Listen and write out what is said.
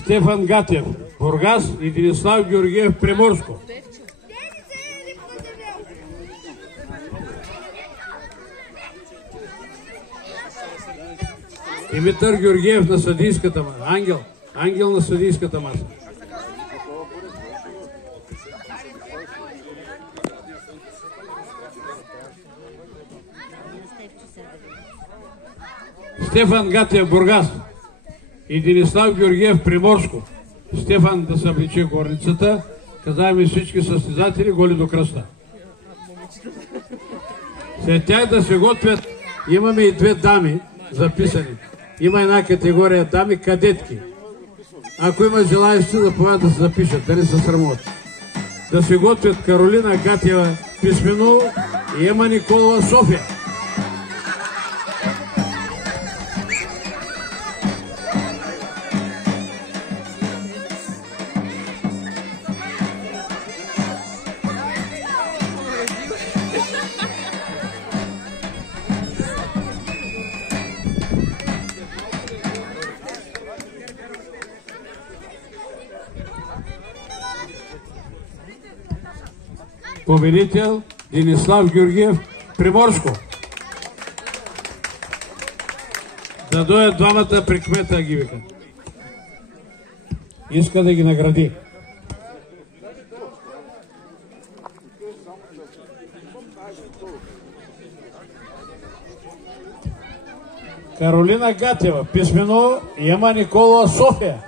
Стефан Гатев, Бургас и Денислав Георгиев, Приморско. Димитър Георгиев на съдийската маса. Ангел на съдийската маса. Стефан Гатев, Бургас и Денислав Георгиев, Приморско. Стефан да събличи горницата. Казаваме всички състезатели голи до кръста. След тях да се готвят. Имаме и две дами записани. Има една категория дами кадетки. Ако има желаящи, заповядат да се запишат, да не се срамуват. Да се готвят Каролина Гатева, Писмено и Ема Николова, София. Победител Денислав Георгиев, Приморско. Да дойдат двамата при кмета, ги вика. Иска да ги награди. Каролина Гатева, Писмено, Ема Николова, София.